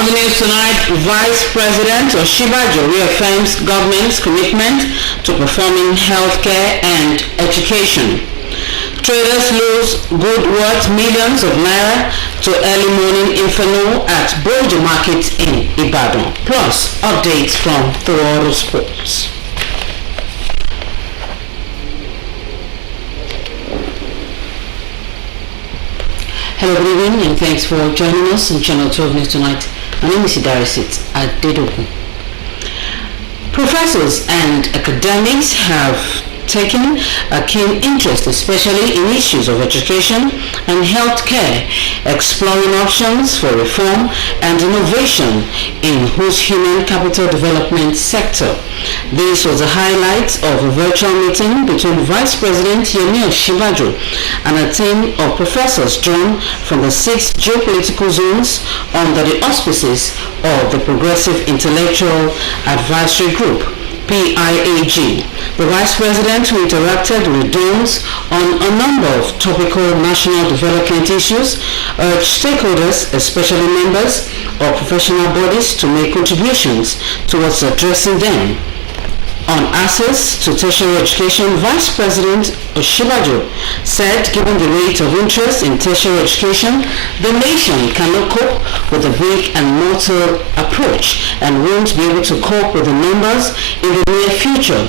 On the news tonight, Vice President Oshibajo reaffirms government's commitment to performing healthcare and education. Traders lose good worth millions of naira to early morning inferno at Bojo Market in Ibadan. Plus, updates from the world of sports. Hello, good evening, and thanks for joining us on Channel 12 News tonight. My name is Idarisit Adedoku. Professors and academics have taken a keen interest, especially in issues of education and healthcare, exploring options for reform and innovation in whose human capital development sector. This was a highlight of a virtual meeting between Vice President Yemi Oshibajo and a team of professors drawn from the 6 geopolitical zones under the auspices of the Progressive Intellectual Advisory Group, PIAG. The Vice President, who interacted with donors on a number of topical national development issues, urged stakeholders, especially members of professional bodies, to make contributions towards addressing them. On access to tertiary education, Vice President Oshibajo said given the rate of interest in tertiary education, the nation cannot cope with the brick and mortar approach and won't be able to cope with the numbers in the near future,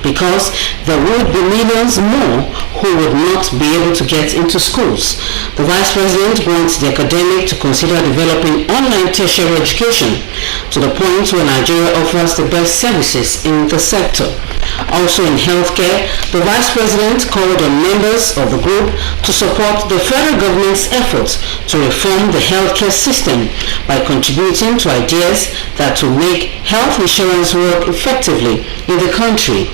because there would be millions more who would not be able to get into schools. The Vice President wants the academic to consider developing online tertiary education to the point where Nigeria offers the best services in the sector. Also in healthcare, the Vice President called on members of the group to support the federal government's efforts to reform the healthcare system by contributing to ideas that will make health insurance work effectively in the country.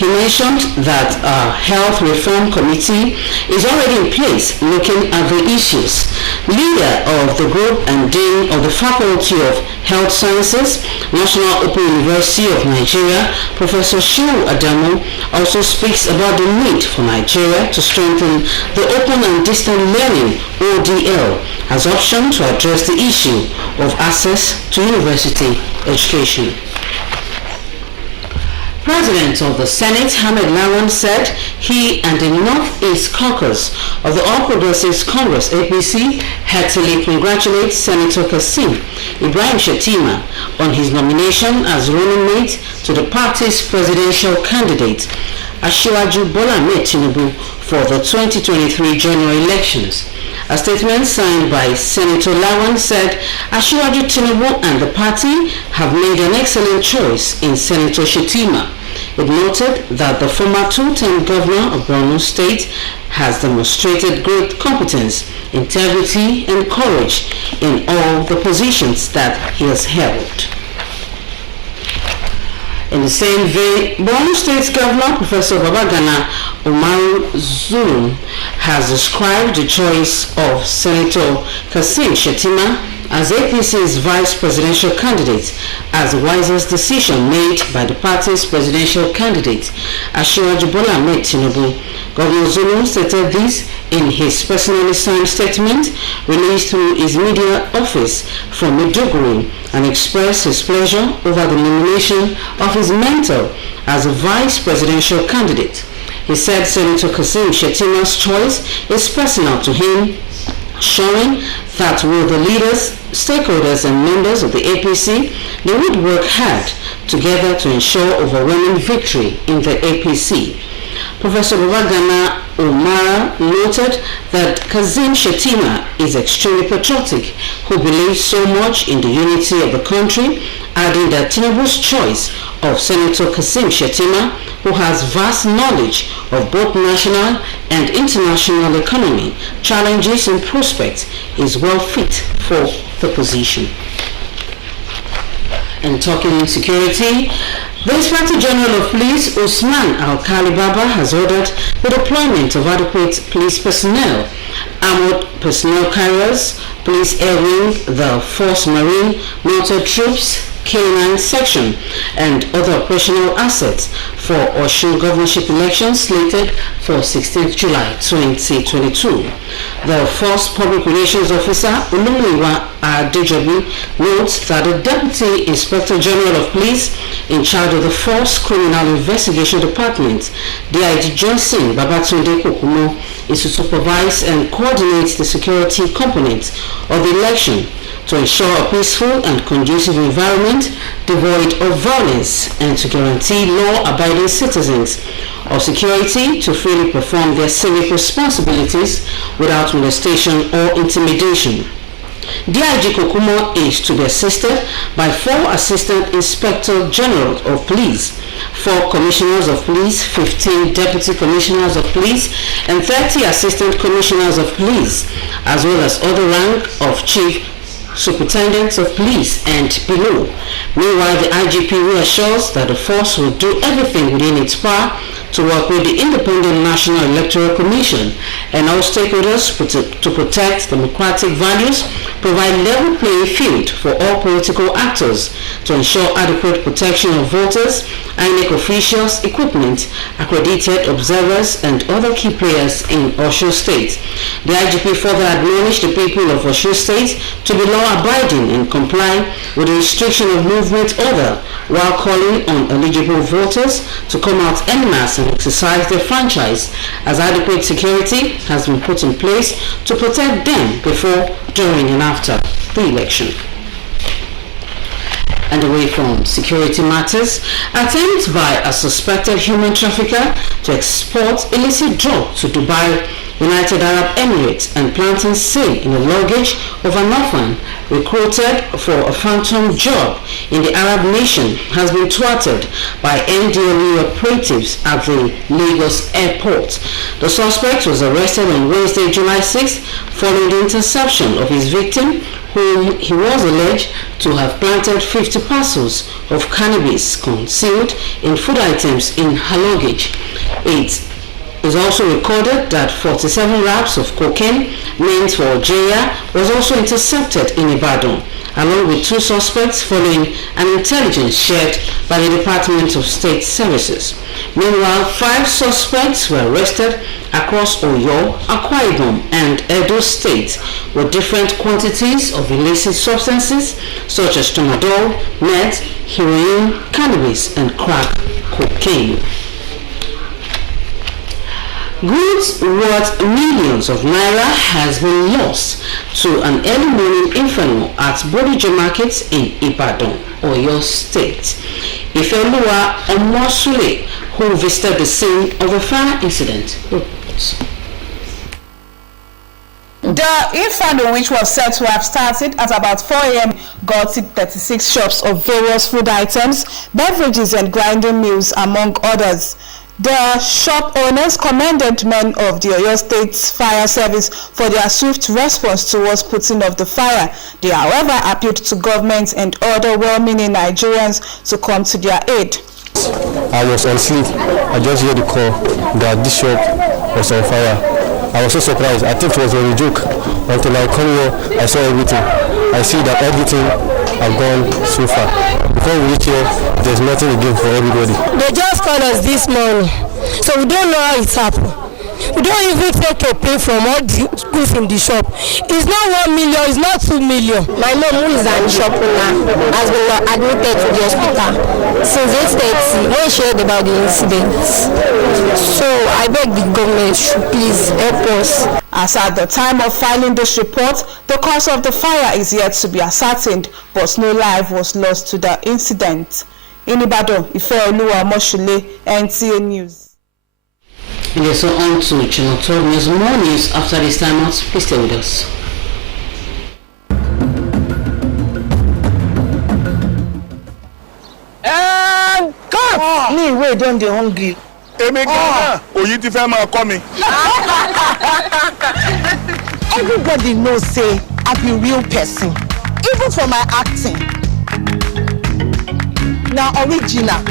He mentioned that a health reform committee is already in place looking at the issues. Leader of the group and Dean of the Faculty of Health Sciences, National Open University of Nigeria, Professor Shehu Adamu, also speaks about the need for Nigeria to strengthen the open and distant learning ODL as option to address the issue of access to university education. President of the Senate, Hamid Lawan, said he and the Northeast Caucus of the All Progressives Congress, APC, heartily congratulate Senator Kassim Ibrahim Shettima on his nomination as running mate to the party's presidential candidate, Asiwaju Bola Ahmed Tinubu, for the 2023 general elections. A statement signed by Senator Lawan said Asiwaju Tinubu and the party have made an excellent choice in Senator Shettima. It noted that the former two-term governor of Borno State has demonstrated great competence, integrity, and courage in all the positions that he has held. In the same vein, Borno State's Governor, Professor Babagana Umaru Zulum, has described the choice of Senator Kassim Shettima as APC's vice presidential candidate as the wisest decision made by the party's presidential candidate, Asiwaju Bola Ahmed Tinubu. Governor Zulum stated this in his personally signed statement released through his media office from Maiduguri, and expressed his pleasure over the nomination of his mentor as a vice presidential candidate. He said Senator Kassim Shettima's choice is personal to him, showing that with the leaders, stakeholders, and members of the APC, they would work hard together to ensure overwhelming victory in the APC. Professor Babagana Umara noted that Kassim Shettima is extremely patriotic, who believes so much in the unity of the country, adding that Tinubu's choice of Senator Kassim Shettima, who has vast knowledge of both national and international economy, challenges and prospects, is well fit for the position. And talking security, the Inspector General of Police, Usman Alkali Baba, has ordered the deployment of adequate police personnel, armored personnel carriers, police air wing, the Force Marine, mounted troops, K9 section, and other operational assets for Osun governorship elections slated for 16th July 2022. The Force Public Relations Officer, Olumiwa Adejobi, notes that the Deputy Inspector General of Police in charge of the Force Criminal Investigation Department, DIG Johnson Babatunde Kokumo, is to supervise and coordinate the security components of the election to ensure a peaceful and conducive environment devoid of violence and to guarantee law-abiding citizens of security to freely perform their civic responsibilities without molestation or intimidation. DIG Kokumo is to be assisted by 4 Assistant Inspector General of Police, 4 Commissioners of Police, 15 Deputy Commissioners of Police, and 30 Assistant Commissioners of Police, as well as other rank of Chief Superintendents of Police and below. Meanwhile, the IGP reassures that the force will do everything within its power to work with the Independent National Electoral Commission and all stakeholders to protect democratic values, provide level playing field for all political actors, to ensure adequate protection of voters, INEC officials, equipment, accredited observers, and other key players in Osun State. The IGP further admonished the people of Osun State to be law-abiding and comply with the restriction of movement order, while calling on eligible voters to come out en masse and exercise their franchise, as adequate security has been put in place to protect them before, during, and after the election. And away from security matters, attempts by a suspected human trafficker to export illicit drug to Dubai, United Arab Emirates, and planting seal in the luggage of an orphan recruited for a phantom job in the Arab nation has been thwarted by NDLE operatives at the Lagos airport. The suspect was arrested on Wednesday, July 6th, following the interception of his victim, whom he was alleged to have planted 50 parcels of cannabis concealed in food items in her luggage. It is also recorded that 47 wraps of cocaine meant for Algeria was also intercepted in Ibadan, along with 2 suspects following an intelligence shared by the Department of State Services. Meanwhile, 5 suspects were arrested across Oyo, Akwa Ibom, and Edo States with different quantities of illicit substances such as tramadol, meth, heroin, cannabis, and crack cocaine. Goods worth millions of naira has been lost to an early morning inferno at Bodija markets in Ibadan, Oyo State. Ifeoluwa Omosule, who visited the scene of the fire incident, reports. The inferno, which was said to have started at about 4 a.m., got hit 36 shops of various food items, beverages, and grinding mills, among others. The shop owners commended men of the Oyo State Fire Service for their swift response towards putting off the fire. They, however, appealed to government and other well-meaning Nigerians to come to their aid. I was on sleep. I just heard the call that this shop was on fire. I was so surprised. I think it was a joke. Until I come here, I saw everything. I see that everything have gone so far. Before we reach here, there's nothing again for everybody. They just called us this morning, so we don't know how it happened. We don't even take a pay from all the goods in the shop. It's not 1 million, it's not 2 million. My mom, who is an shop owner, has been admitted to the hospital since 8:30 when she heard about the incident. So I beg the government should please help us. As at the time of filing this report, the cause of the fire is yet to be ascertained, but no life was lost to the incident. In Ibadan, Ifeoluwa Omosule, NTA News. And so on to Channel 12 News. More news after this time out. Please stay with us. And come! Me, wait, don't they hungry? Everybody knows, say, I be real person. Even for my acting. Now, original.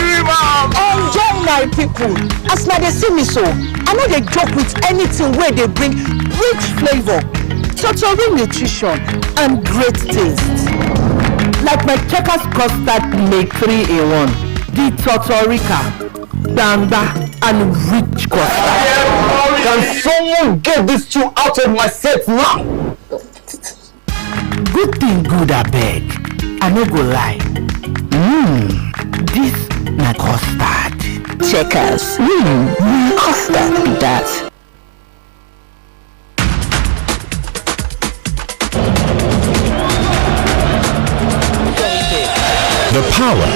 Enjoy my people. As now they see me so, I know they joke with anything where they bring rich flavor, total nutrition, and great taste. Like my checkers custard make 3 in 1. the Totorica, Bamba, and rich custard. Can someone get these two out of my set now? Good thing good, I beg. I no go lie. This na custard. Checkers. Custard be that. The power,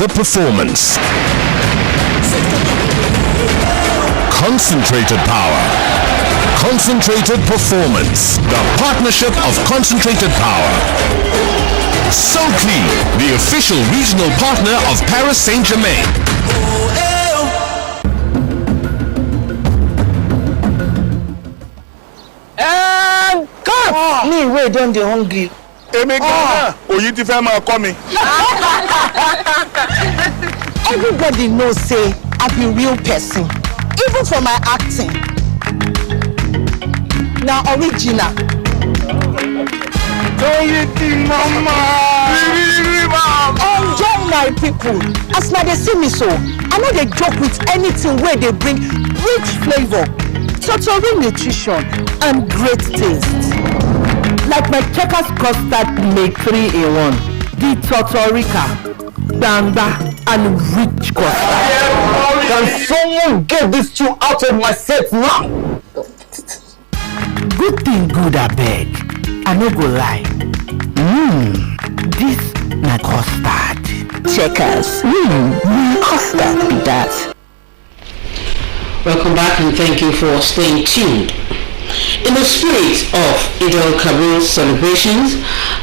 the performance, concentrated power, concentrated performance, the partnership of concentrated power. So Clean, the official regional partner of Paris Saint-Germain. Me wey don dey hungry. Everybody knows say I be real person, even for my acting. Now original. Enjoy my people. As na dey see me so, I no dey joke with anything where they bring rich flavor, total nutrition, and great taste. Like my Checkers custard make 3-in-1, the Totorica, Bamba, and rich custard. Can someone get these two out of my set now? Good thing good, I beg. I no go lie. This na custard. Checkers. Custard be that. Welcome back and thank you for staying tuned. In the spirit of Eid al-Kabir celebrations,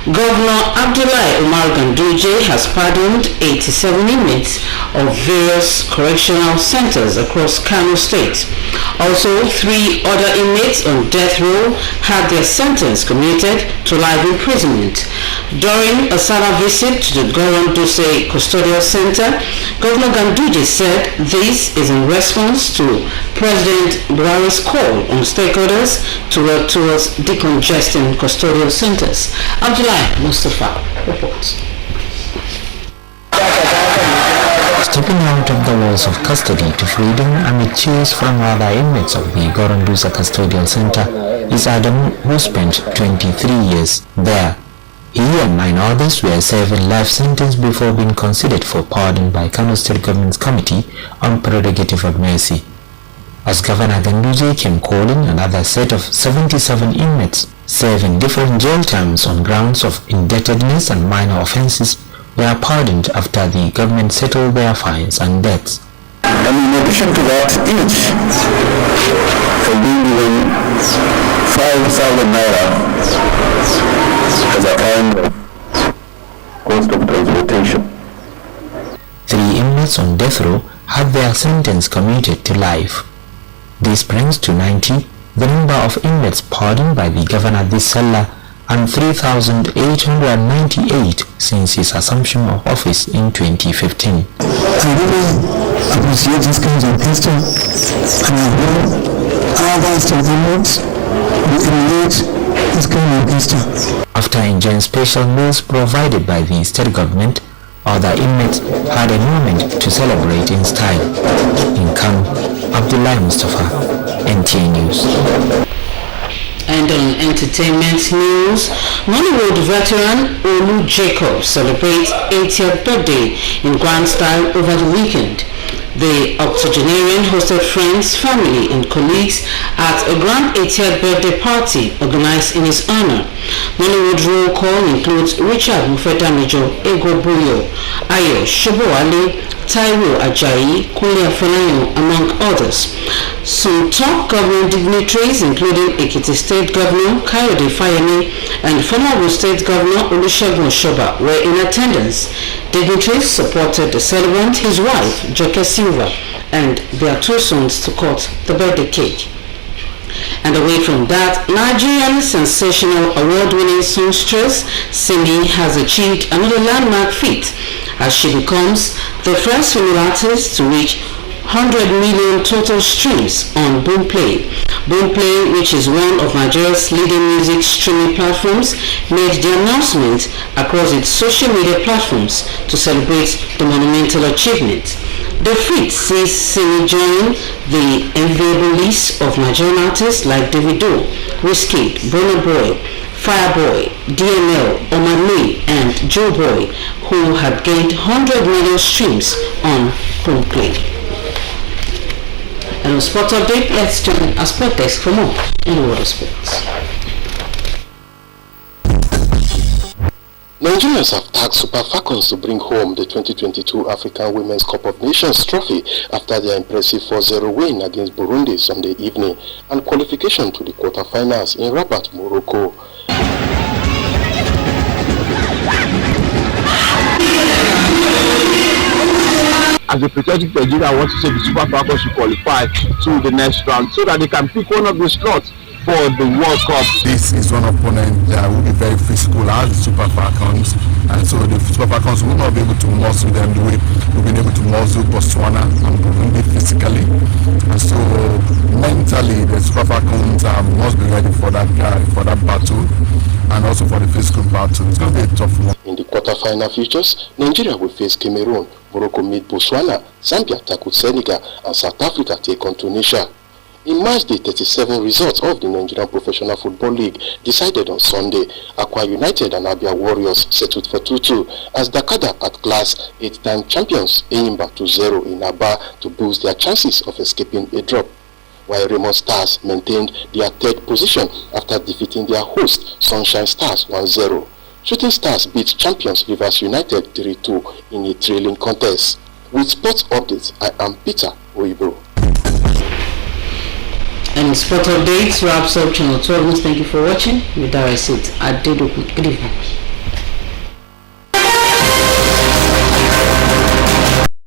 Governor Abdullahi Umar Ganduje has pardoned 87 inmates of various correctional centers across Kano State. Also, 3 other inmates on death row had their sentence commuted to life imprisonment. During a Salah visit to the Goron Duse Custodial Center, Governor Ganduje said this is in response to President Buhari's call on stakeholders to work towards decongesting custodial centers. Abdullahi Mustafa reports. Stepping out of the walls of custody to freedom amid cheers from other inmates of the Gorondusa Custodial Center is Adam, who spent 23 years there. He and 9 others were serving life sentence before being considered for pardon by Kano State Government's Committee on Prerogative of Mercy. As Governor Ganduje came calling, another set of 77 inmates serving different jail terms on grounds of indebtedness and minor offences were pardoned after the government settled their fines and debts. And in addition to that, each for being given 5,000 naira as a kind of cost of transportation. 3 inmates on death row had their sentence commuted to life. This brings to 90 the number of inmates pardoned by the governor this Salah, and 3,898 since his assumption of office in 2015. I really appreciate this kind of gesture, and I hope others of the inmates will emulate this kind of gesture. After enjoying special meals provided by the state government, other inmates had a moment to celebrate in style. In Kano, Abdullahi Mustafa, NTA News. And on entertainment news, Nollywood veteran Olu Jacob celebrates 80th birthday in grand style over the weekend. The octogenarian hosted friends, family and colleagues at a grand 80th birthday party organized in his honor. Nollywood roll call includes Richard Mufedamijo, Ego Buyo, Ayo Shobowale, Taiwo Ajayi, Kunle Afolayan, among others. Some top government dignitaries, including Ekiti State Governor Kayode Fayemi and former Ogun State Governor Olusegun Oshoba, were in attendance. Dignitaries supported the celebrant, his wife, Joke Silva, and their 2 sons to cut the birthday cake. And away from that, Nigerian sensational award-winning songstress Simi has achieved another landmark feat as she becomes the first female artist to reach 100 million total streams on Boomplay. Boomplay, which is one of Nigeria's leading music streaming platforms, made the announcement across its social media platforms to celebrate the monumental achievement. The feat sees Simi join the enviable list of Nigerian artists like Davido, Wizkid, Burna Boy, Fireboy, DML, Omani, and Joe Boy, who had gained 100 million streams on Boomplay. And on Sport Update, let's join our sport desk for more in the world of sports. Nigerians have tagged Super Falcons to bring home the 2022 African Women's Cup of Nations trophy after their impressive 4-0 win against Burundi Sunday evening and qualification to the quarterfinals in Rabat, Morocco. As a patriotic Nigeria, I want to say the Super Falcons should qualify to the next round so that they can pick one of the slots for the World Cup. This is one opponent that will be very physical as the Super Falcons, and so the Super Falcons will not be able to muscle them the way we've been able to muscle Botswana and Burundi physically. And so mentally, the Super Falcons must be ready for that battle, and also for the physical battle. It's going to be a tough one. In the quarter-final features, Nigeria will face Cameroon, Morocco meet Botswana, Zambia tackle Senegal, and South Africa take on Tunisia. In March Day 37 results of the Nigerian Professional Football League decided on Sunday. Akwa United and Abia Warriors settled for 2-2 as Dakada at Class 8-time champions Enyimba 2-0 in Aba to boost their chances of escaping a drop, while Raymond Stars maintained their third position after defeating their host Sunshine Stars 1-0. Shooting Stars beat champions Rivers United 3-2 in a thrilling contest. With sports updates, I am Peter Oibo. And Sport Updates wraps up Channel 12. Thank you for watching. With that I said, Abeokuta. Good evening.